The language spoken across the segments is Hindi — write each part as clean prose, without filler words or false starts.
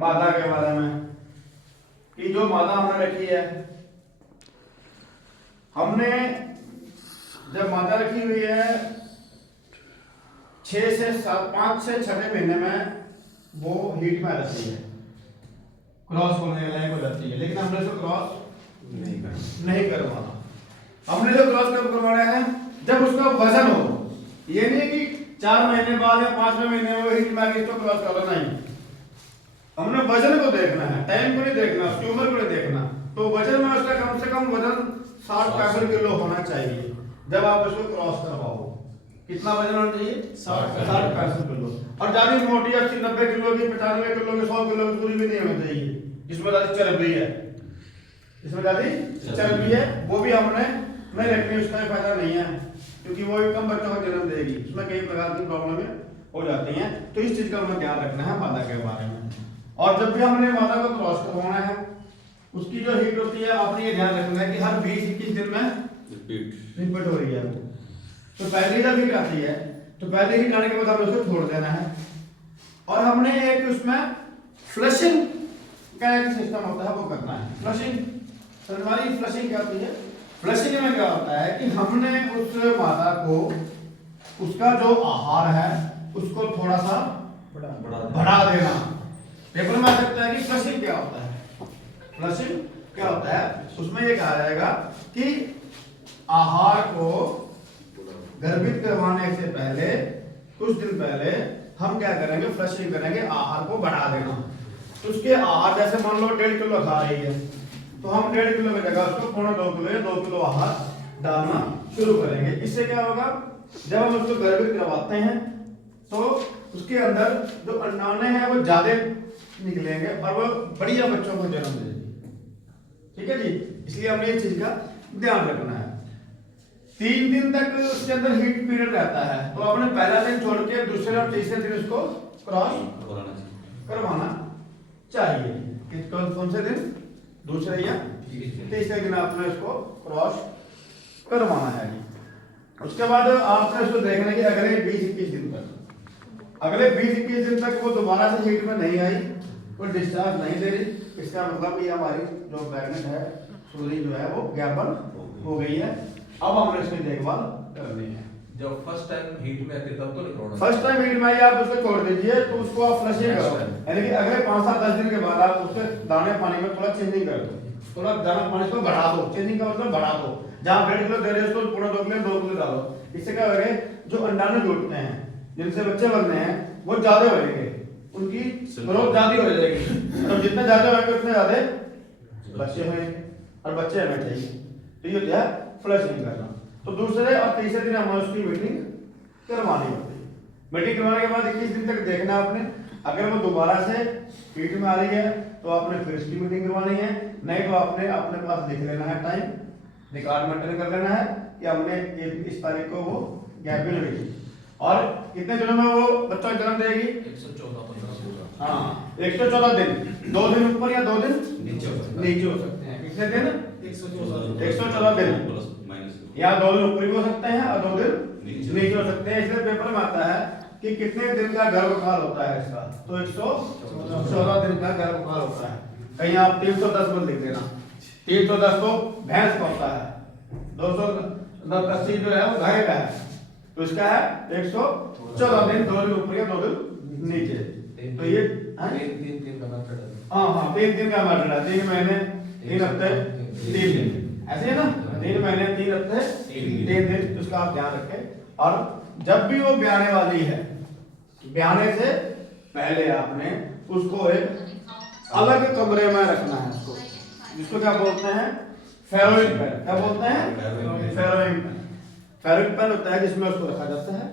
मादा के बारे में कि जो मादा हमने रखी है, हमने जब मादा रखी हुई है 6 से 7 5 से 6 महीने में वो हीट में रहती है, क्रॉस होने के लायक हो जाती है, लेकिन हमने इसको क्रॉस नहीं करवाना। हमने जो क्रॉस कब करवाना है, जब उसका वजन हो। ये नहीं कि 4 महीने बाद या 5वें महीने में वो हीट में आके इसको क्रॉस करना, नहीं। हमने वजन को देखना है, टाइम को नहीं देखना, उसकी उम्र को नहीं देखना। तो वजन में उसका कम से कम वजन 60-65 किलो होना चाहिए जब आप उसको क्रॉस करवाओ। कितना वजन होना चाहिए? 60-65 किलो। और ज्यादा मोटी 80-90 किलो की, 95 किलो की, 100 किलो की पूरी भी नहीं होनी चाहिए, जिसमें ज्यादा चर्बी है, जिसमें ज्यादा चर्बी है वो भी हमने नहीं रखनी, उसका फायदा नहीं है, क्योंकि वो भी कम बच्चों को जन्म देगी, उसमें कई प्रकार की प्रॉब्लमें हो जाती हैं। तो इस चीज का हमें ध्यान रखना है मादा के बारे में। और जब भी हमने मादा को क्रॉस करवाना है, उसकी जो हीट होती है आपने ये ध्यान रखना है कि हर 20-21 दिन में रिपीट हो रही है वो। तो पहली जब हीट आती है तो पहले हीट आने के बाद हमें उसको छोड़ देना है। और हमने एक उसमें फ्लशिंग का एक सिस्टम होता है, वो करना है। फ्लशिंग, तो हमारी फ्लशिंग क्या होती है? फ्लशिंग में क्या होता है कि हमने उस मादा को उसका जो आहार है उसको थोड़ा सा बढ़ा देना। पेपर में आ सकता है कि फ्लशिंग क्या होता है। फ्लशिंग क्या होता है, उसमें ये कहा जाएगा कि आहार को गर्भित करवाने से पहले कुछ दिन पहले हम क्या करेंगे, फ्लशिंग करेंगे, आहार को बढ़ा देना। तो उसके आहार जैसे मान लो 1.5 किलो खा रही है, तो हम 1.5 किलो की जगह उसको 2.25 किलो या 2 किलो आहार डालना शुरू करेंगे। इससे क्या होगा, जब हम उसको गर्भित करवाते हैं तो उसके अंदर जो अंडाणु हैं वो ज्यादा निकलेंगे और वो बढ़िया बच्चों को जन्म देगी। ठीक है जी, इसलिए हमने इस चीज का ध्यान रखना है। 3 दिन तक उसके अंदर हीट पीरियड रहता है, तो आपने पहला दिन छोड़ के दूसरे और तीसरे दिन उसको क्रॉस करवाना चाहिए। कौन से दिन? दूसरे या तीसरे दिन आपने उसको क्रॉस करवाना है जी। उसके बाद आपने उसको देखना कि अगले 20-21 दिन तक, अगले 20-21 दिन तक वो दोबारा से हीट में नहीं आई, कोई डिस्चार्ज नहीं दे रही, इसका मतलब ये हमारी जो प्रेग्नेंट है सूरी जो है वो ज्ञापन हो गई है। अब हमने इसकी देखभाल करनी है। जब फर्स्ट टाइम हीट में आती तब तो नहीं करवाना। फर्स्ट टाइम हीट में आई आप उसको छोड़ दीजिए, तो उसको आप फ्लशिंग करो, यानी कि अगले 5-7-10 दिन के बाद आप उसके दाने पानी में थोड़ा चेंजिंग कर दो, थोड़ा दाना पानी को बढ़ा दो। चेंजिंग का मतलब बढ़ा दो, जहां 1.5 किलो दे रहे हो उसको 2.25 किलो 2 किलो डालो। इससे क्या होगा, जो अंडाणु जुड़ते हैं जिनसे बच्चे बनने हैं वो ज्यादा होंगे, उनकी ग्रोथ ज्यादा हो जाएगी, और जितने ज्यादा होंगे उतने ज्यादा बच्चे होंगे और बच्चे हमें चाहिए। तो ये होता है फ्लशिंग करना। तो दूसरे और तीसरे दिन हमें उसकी मीटिंग करवानी होती है। मीटिंग करवाने के बाद 21 दिन तक देखना आपने, अगर वो दोबारा से हीट में आ रही है तो आपने फिर इसकी मीटिंग करवानी है, नहीं तो आपने अपने पास लिख लेना है, टाइम रिकॉर्ड मेंटेन कर लेना है कि हमने इस तारीख को वो गैप में लगी और कितने दिनों में वो बच्चा जन्म देगी। 114-15। हाँ 114 दिन, 2 दिन ऊपर या 2 दिन नीचे हो सकते हैं। कितने दिन? 114 दिन, या 2 दिन ऊपर भी हो सकते हैं और 2 दिन नीचे हो सकते हैं। इसलिए पेपर में आता है कि कितने दिन का गर्भकाल होता है इसका, तो 114 दिन का गर्भकाल होता है। कहीं आप 310 में लिख देना, 310 तो भैंस का होता है, 280 जो है वो गाय का है, तो इसका है 114 दिन, 2 दिन ऊपर या 2 दिन नीचे। तो ये 3 का मेथड है। हाँ 3 दिन का मेथड है, 3 महीने 3 हफ्ते 3 दिन, ऐसे है ना, 3 महीने 3 हफ्ते 3 दिन, उसका आप ध्यान रखें। और जब भी वो ब्याने वाली है, ब्याने से पहले आपने उसको एक अलग कमरे में रखना है उसको, जिसको क्या बोलते हैं, फैरोइक पेन। क्या बोलते हैं? फैरोइक पेन। फैरोइक पेन होता है जिसमें उसको रखा जाता है,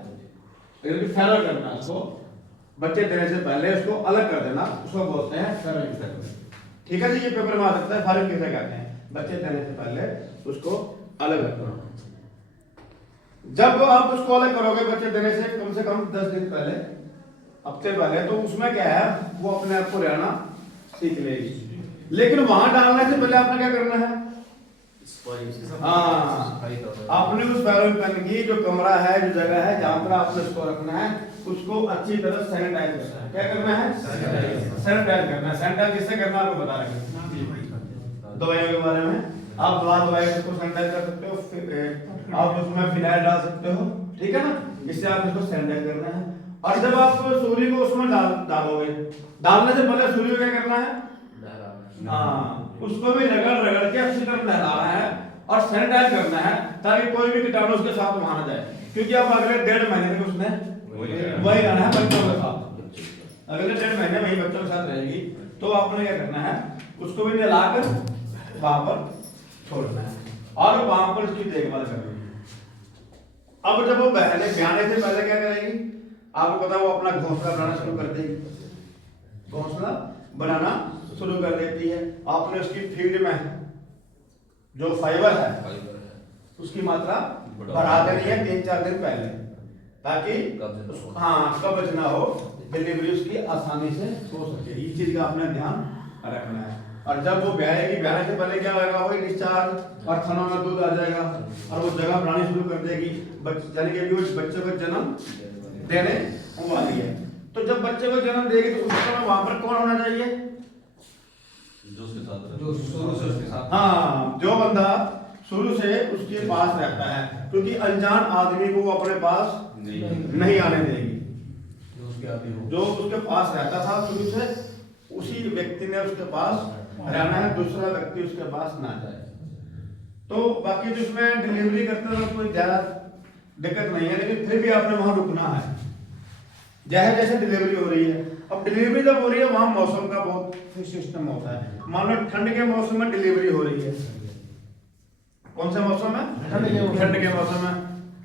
लेकिन फैरो करना, उसको बच्चे देने से पहले उसको अलग कर देना, उसको बोलते हैं फैरोइक पेन। ठीक है जी, ये पेपर में आ सकता है फैरोइक किसे कहते हैं, बच्चे देने से पहले उसको अलग रखना। जब आप उसको अलग करोगे बच्चे देने से कम 10 दिन पहले, हफ्ते पहले, तो उसमें क्या है, वो अपने आप को रहना सीख लेगी। लेकिन वहां डालने से पहले आपने क्या करना है, हाँ आपने उस फैरोइक पेन की जो कमरा है, जो जगह है जहां पर आपने उसको रखना है, उसको अच्छी तरह सैनिटाइज करना है। क्या करना है? सैनिटाइज करना है। सैनिटाइज किससे करना है आपको बता रहे हैं दवाइयों के बारे में। आप दवाई से उसको सैनिटाइज कर सकते हो, फिर आप उसमें फिनाइल डाल सकते हो, ठीक है ना, इससे आप इसको सैनिटाइज करना है। और जब आप सूर्य को उसमें डालोगे, डालने से पहले सूर्य को क्या करना है? हाँ, उसको भी रगड़ रगड़ के अच्छी तरह नहलाना है और सैनिटाइज करना है, ताकि कोई भी कीटाणु उसके साथ वहां ना जाए, क्योंकि अब अगले 1.5 महीने तक उसने वही रहना है बच्चों के साथ। अगले 1.5 महीने वही बच्चों के साथ रहेगी। तो आपने क्या करना है? उसको भी नहलाकर वहां पर छोड़ना है और वहां पर उसकी देखभाल करनी है। अब जब वो बहने ब्याने से पहले क्या करेगी? आपको पता है वो अपना घोंसला बनाना शुरू कर देगी। घोंसला बनाना शुरू कर देती है। आपने उसकी फीड में जो फाइबर है उसकी मात्रा बढ़ा देनी है 3-4 दिन पहले, ताकि हाँ कब्ज ना हो, डिलीवरी उसकी आसानी से हो सके। इस चीज का आपने ध्यान रखना है। और जब वो ब्याहेगी, ब्याहने से पहले क्या होगा? वही डिस्चार्ज और थनों में दूध आ जाएगा और वो जगह बनानी शुरू कर देगी, यानी कि वो बच्चे को जन्म देने वाली है। तो जब बच्चे को जन्म देगी तो उस समय वहां पर कौन होना चाहिए? जो उसके साथ हाँ, जो बंदा शुरू से उसके पास रहता है, क्योंकि अनजान आदमी को वो अपने पास नहीं आने देगी। जो उसके पास रहता था शुरू से, उसी व्यक्ति ने उसके पास रहना है, दूसरा व्यक्ति उसके पास ना जाए। तो बाकी जिसमें डिलीवरी करते वक्त कोई ज्यादा दिक्कत नहीं है, लेकिन फिर भी आपने वहां रुकना है जैसे जैसे डिलीवरी हो रही है। अब डिलीवरी जब हो रही है वहां मौसम का बहुत सिस्टम होता है। मान लो ठंड के मौसम में डिलीवरी हो रही है, कौन से मौसम में? ठंड के मौसम में।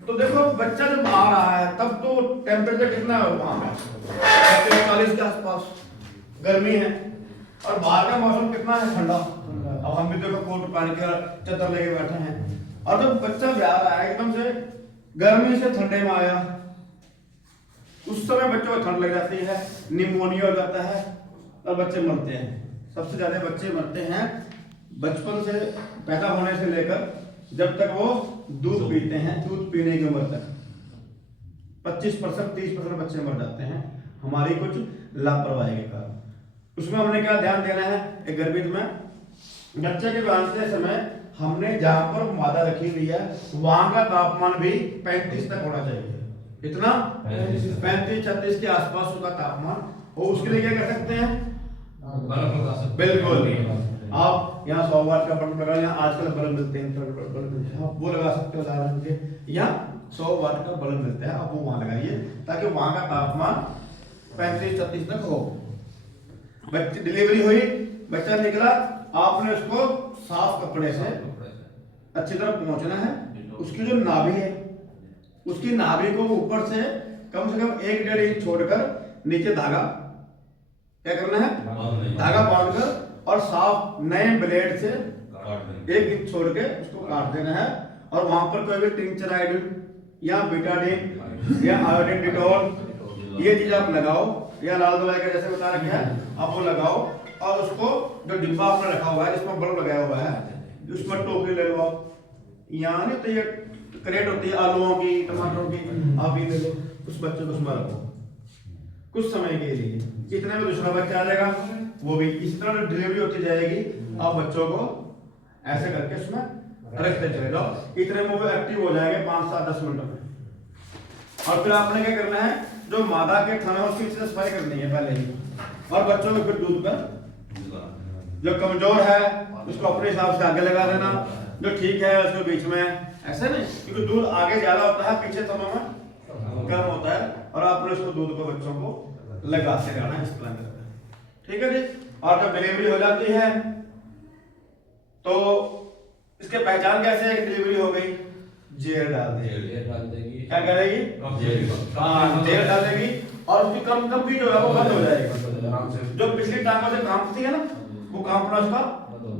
तो देखो बच्चा जब आ रहा है तब तो टेम्परेचर कितना है वहां पे? 40 के आसपास गर्मी है, और बाहर का मौसम कितना है? ठंडा। अब हम भी देखो कोट पहन के चादर लेके बैठे हैं, और जब बच्चा ब्याह रहा है एकदम से गर्मी से ठंडे में आया, उस समय बच्चों को ठंड लग जाती है, निमोनिया हो जाता है और बच्चे मरते हैं। सबसे ज्यादा बच्चे मरते हैं बचपन से, पैदा होने से लेकर जब तक वो दूध पीते हैं, दूध पीने की उम्र तक 25% 30% बच्चे मर जाते हैं हमारी कुछ लापरवाही के कारण। उसमें हमने क्या ध्यान देना है? एक गर्भित में बच्चे के बांधते समय हमने जहां पर मादा रखी हुई है वहां का तापमान भी 35 तक होना चाहिए। इतना 35-36 के आसपास उसका तापमान हो। उसके लिए क्या कर सकते हैं? बिल्कुल, आप यहाँ 100 वाट का बल्ब लगा, यहाँ आजकल बल्ब मिलते हैं, आप वो लगा सकते हो उदाहरण के, या 100 वाट का बल्ब मिलता है, आप वो वहां लगाइए ताकि वहां का तापमान 35-36 तक हो। बच्चे डिलीवरी हुई, बच्चा निकला, आपने उसको साफ कपड़े से अच्छी तरह पहुंचना है। उसकी जो नाभि है, उसकी नाभि को ऊपर से कम 1-1.5 इंच छोड़कर नीचे धागा क्या करना है? धागा बांधकर और साफ नए ब्लेड से 1 इंच छोड़ के उसको काट देना है। और वहां पर कोई भी टिंचर आयोडीन या बीटाडीन या आयोडीन डिटॉल ये चीज आप लगाओ, या लाल दवाई का जैसे बता रखा है आप वो लगाओ, और उसको जो डिब्बा आपने रखा हुआ है जिसमें बल्ब लगाया हुआ है उसमें टोकरी ले लो आप, यानी तो ये क्रेट होती है आलूओं की, टमाटरों की, आप ये ले लो, उस बच्चे को उसमें रखो कुछ समय के लिए। इतने में दूसरा बच्चा आ जाएगा, वो भी इस तरह डिलीवरी होती जाएगी। आप बच्चों को ऐसे करके उसमें रखते चले जाओ, इतने में वो एक्टिव हो जाएंगे 5-7-10 मिनट में। और फिर आपने क्या करना है? जो मादा के थन है उसकी सफाई करनी है पहले ही, और बच्चों को फिर दूध पर, जो कमजोर है उसको अपने हिसाब से आगे लगा देना, जो ठीक है उसको बीच में, ऐसे नहीं, क्योंकि दूध आगे ज्यादा होता है, पीछे थनों में कम होता है, और आपने उसको दूध को बच्चों को लगाते रहना, इस तरह करना, ठीक है जी। और जब डिलीवरी हो जाती है तो इसके पहचान कैसे है कि डिलीवरी हो गई? जेल डाल देगी। क्या करेगी? हाँ, जेल डाल देगी, और उसकी कंपी जो है वो बंद हो जाएगी। जो पिछली टांगों से कांपती है ना, वो कांपना उसका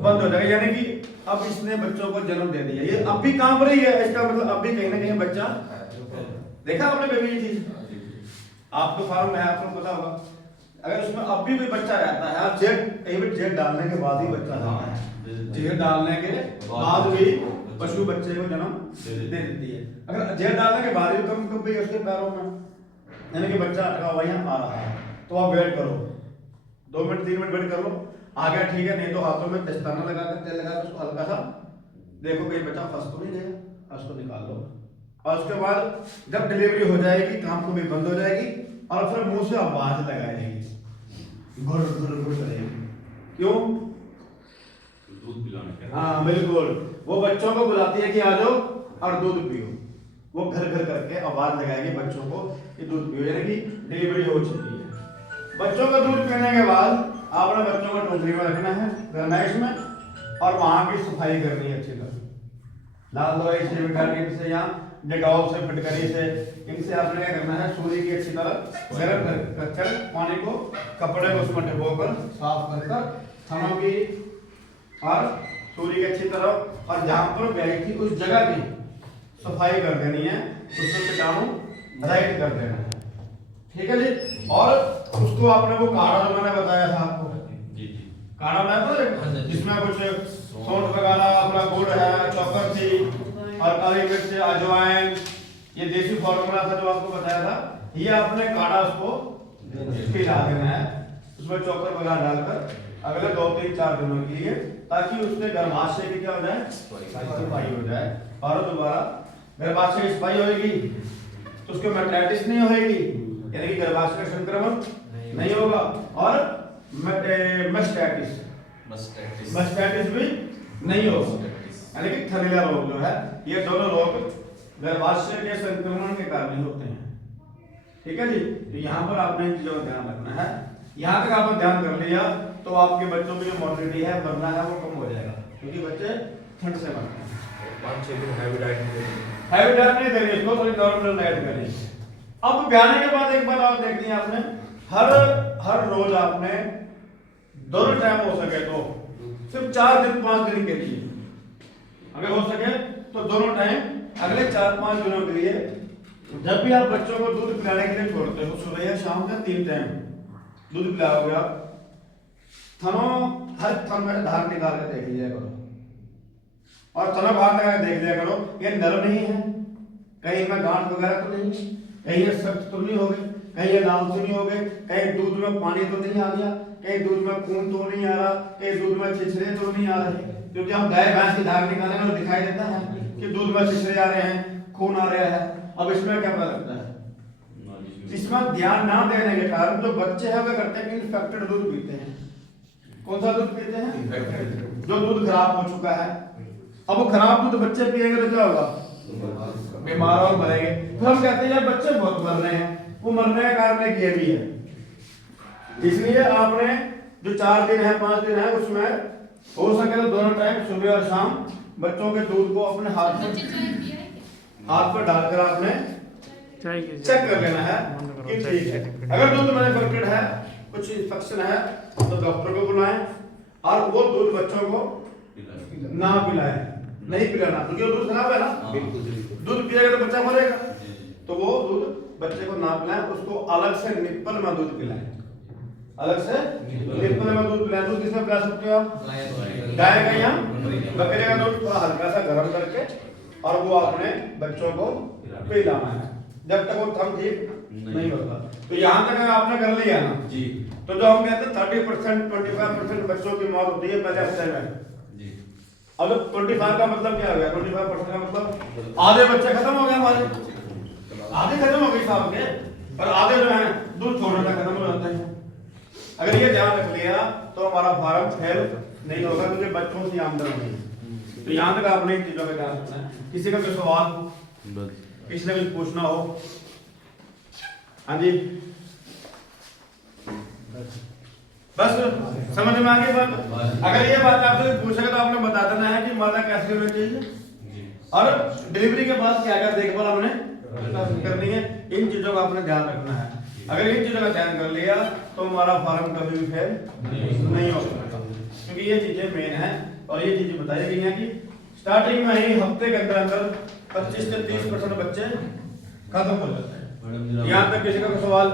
बंद हो जाएगा, यानी कि अब इसने बच्चों को जन्म दे दिया। ये अब भी कांप रही है, इसका मतलब अब भी कहीं ना कहीं बच्चा, देखा आपने कभी ये चीज? आपको फार्म है, आपको पता होगा, अगर उसमें अब भी कोई बच्चा रहता है, आप जेल कहीं भी जेल डालने के बाद ही बच्चा रहता है, जेल डालने के बाद भी पशु बच्चे को जन्म दे देती है। अगर जेल डालने के बाद भी कम भी उसके पैरों में यानी कि बच्चा अटका हुआ यहाँ आ रहा है, तो आप वेट करो 2 मिनट 3 मिनट वेट कर लो, आ गया ठीक है, नहीं तो हाथों में दस्ताना लगा कर तेल लगा कर उसको हल्का सा देखो कहीं बच्चा फंस तो नहीं गया, उसको निकाल लो। और उसके बाद जब डिलीवरी हो जाएगी काम को भी बंद हो जाएगी और फिर मुंह से आवाज लगाएगी, घुर घुर घुर करेगी। क्यों? दूध पिलाने के। हाँ बिल्कुल, वो बच्चों को बुलाती है कि आ जाओ और दूध पियो, वो घर घर करके आवाज लगाएगी बच्चों को कि दूध पियो, यानी कि डिलीवरी हो चुकी है। बच्चों का दूध पीने के बाद आपने बच्चों को टोकरी में रखना है गरमाइश में, और वहां की सफाई करनी है अच्छी तरह, लाल दवाई से विटामिन से या डेटॉल से फिटकरी से, इनसे आपने क्या करना है, सूर्य की अच्छी तरह गर्म कर पानी को कपड़े को उसमें डुबोकर साफ कर थनों की और सूर्य की अच्छी तरह, और जहां पर गई थी उस जगह की सफाई कर देनी है, उसमें कीटाणु राइट कर देना है, ठीक है जी। और उसको आपने वो काढ़ा जो मैंने बताया था आपको, काढ़ा बनाया था जिसमें कुछ सौंठ वगैरह, अपना गुड़ है, चौकर थी और काली मिर्च, अजवाइन, ये देसी फॉर्मूला था जो आपको बताया था, ये आपने काढ़ा उसको पिला देना है, उसमें चौकर वगैरह डालकर अगले 2 3 4 दिनों के लिए, ताकि उससे गर्भाशय की क्या हो जाए, सफाई हो जाए। और दोबारा गर्भाशय की सफाई होगी तो उसको मेटाइटिस नहीं होगी, यानी कि गर्भाशय का संक्रमण नहीं होगा, और मस्टाइटिस भी नहीं होगा, यानी कि थैलेरिया रोग जो है, ये दोनों रोग गर्भाशय के संक्रमण के कारण होते हैं, ठीक है जी। तो यहाँ पर आपने इन चीजों का ध्यान रखना है। यहाँ तक आपने ध्यान कर लिया तो आपके बच्चों की जो मॉर्टिलिटी है, मरना है, वो कम हो जाएगा, क्योंकि बच्चे ठंड से मरते हैं। 5-6 दिन हैवी डाइट नहीं देनी उसको, थोड़ी नॉर्मल डाइट करनी। अब ब्याने के बाद एक बार और देखनी है आपने, हर रोज आपने दोनों टाइम हो सके तो सिर्फ 4 दिन 5 दिन के लिए, अगर हो सके तो दोनों टाइम अगले 4-5 दिनों के लिए, जब भी आप बच्चों को दूध पिलाने के लिए छोड़ते हो, सुबह या शाम का 3 टाइम दूध पिलाओगे आप, हर थन में धार निकाल कर देख लिया करो, और थनों बाहर लगा के देख लिया करो, ये नरम नहीं है, कहीं में गांठ वगैरह तो नहीं, कहीं ये सख्त तो नहीं हो गई, कहीं ये लाल तो नहीं हो गए, कहीं दूध में पानी तो नहीं आ गया, कहीं दूध में खून तो नहीं आ रहा, कहीं दूध में छिछरे तो नहीं आ रहे, क्योंकि हम गाय भैंस की धार निकालेंगे तो दिखाई देता है कि दूध में छिछरे आ रहे हैं, खून आ रहा है। अब इसमें क्या पता लगता है, इसमें ध्यान ना देने के कारण जो बच्चे हैं वे करते हैं कि इन्फेक्टेड दूध पीते हैं। कौन सा दूध पीते हैं? जो दूध खराब हो चुका है। अब वो खराब दूध बच्चे पिएंगे तो क्या होगा, बीमार और मरेंगे। फिर हम कहते हैं यार बच्चे बहुत मर रहे हैं, वो मरने का कारण एक ये भी है। इसलिए आपने जो 4 दिन है 5 दिन है, उसमें हो सके तो दोनों टाइम सुबह और शाम बच्चों के दूध को अपने हाथ पर डालकर आपने चेक कर लेना है कि ठीक है। अगर दूध में इन्फेक्टेड है, कुछ इन्फेक्शन है, तो डॉक्टर को बुलाएं और वो दूध बच्चों को ना पिलाएं, नहीं पिलाना, क्योंकि वो दूध खराब है ना, दूध पिएगा तो बच्चा मरेगा, तो वो दूध बच्चे को ना पिलाएं, उसको अलग से निप्पल में दूध पिलाएं, अलग से निप्पल में दूध पिलाएं। दूध किसमें पिला सकते हो आप, गाय का या बकरे का दूध थोड़ा हल्का सा गर्म करके, और वो अपने बच्चों को पिलाना है जब तक वो थम ठीक नहीं होता। तो यहाँ तक आपने कर लिया ना जी, तो जो हम कहते हैं 30% 25% बच्चों की मौत होती है पहले हफ्ते में। अब 25 का मतलब क्या हो गया, 25% का मतलब आधे बच्चे खत्म हो गए हमारे, आधे खत्म हो गए साहब के, और आधे जो है दूध छोड़ने का खत्म हो जाते हैं। अगर ये ध्यान रख लिया तो हमारा फार्म फेल नहीं होगा, क्योंकि बच्चों की आमदन होगी। तो यहाँ तक आपने इन चीजों का ध्यान रखना है। किसी का कोई सवाल, किसी ने कुछ पूछना हो? हाँ जी, बस समझ में आ गई बात। अगर ये बात आपसे पूछेगा तो आपने बता देना है कि माता कैसे होनी चाहिए, और डिलीवरी के बाद क्या क्या देखभाल हमने करनी है, इन चीजों का आपने ध्यान रखना है। अगर इन चीजों का ध्यान कर लिया तो हमारा फार्म कभी भी फेल नहीं हो सकता, क्योंकि ये चीजें मेन है, और ये चीजें बताई गई हैं कि स्टार्टिंग में ही हफ्ते के अंदर अंदर 25 से 30% बच्चे खत्म हो जाते हैं। यहाँ तक किसी का सवाल?